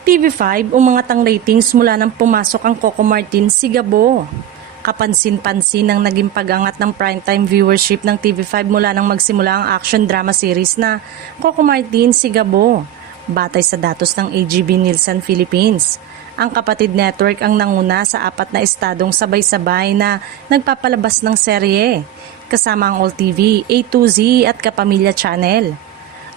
TV5 umangat ang ratings mula nang pumasok ang Coco Martin Sigabo. Kapansin-pansin ang naging pag-angat ng primetime viewership ng TV5 mula nang magsimula ang action drama series na Coco Martin Sigabo, batay sa datos ng AGB Nielsen Philippines. Ang kapatid network ang nanguna sa 4 na estadong sabay-sabay na nagpapalabas ng serye, kasama ang All TV, A2Z at Kapamilya Channel.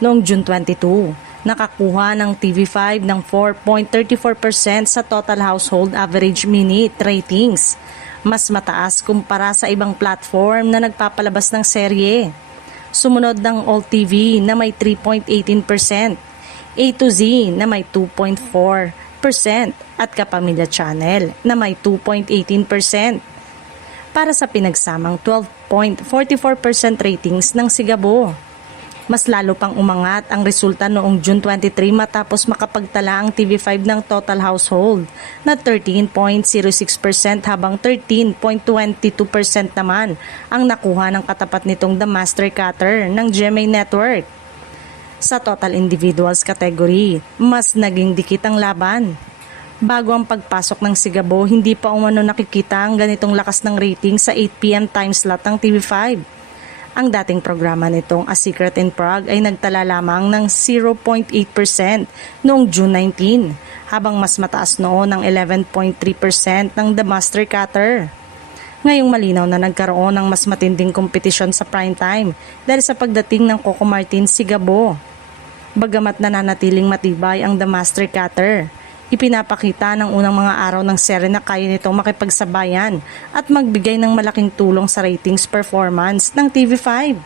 Noong June 22, nakakuha ng TV5 ng 4.34% sa total household average minute ratings. Mas mataas kumpara sa ibang platform na nagpapalabas ng serye. Sumunod ng All TV na may 3.18%, A2Z na may 2.4% at Kapamilya Channel na may 2.18%. Para sa pinagsamang 12.44% ratings ng Sigabo. Mas lalo pang umangat ang resulta noong June 23 matapos makapagtala ang TV5 ng total household na 13.06% habang 13.22% naman ang nakuha ng katapat nitong The Master Cutter ng GMA Network. Sa total individuals category, mas naging dikit ang laban. Bago ang pagpasok ng Sigabo, hindi pa umano nakikita ang ganitong lakas ng rating sa 8pm time slot ng TV5. Ang dating programa nitong A Secret in Prague ay nagtala lamang ng 0.8% noong June 19, habang mas mataas noon ang 11.3% ng The Master Cutter. Ngayong malinaw na nagkaroon ng mas matinding kompetisyon sa primetime dahil sa pagdating ng Coco Martin Sigabo. Bagamat nananatiling matibay ang The Master Cutter, ipinapakita ng unang mga araw ng serye na kaya nitong makipagsabayan at magbigay ng malaking tulong sa ratings performance ng TV5.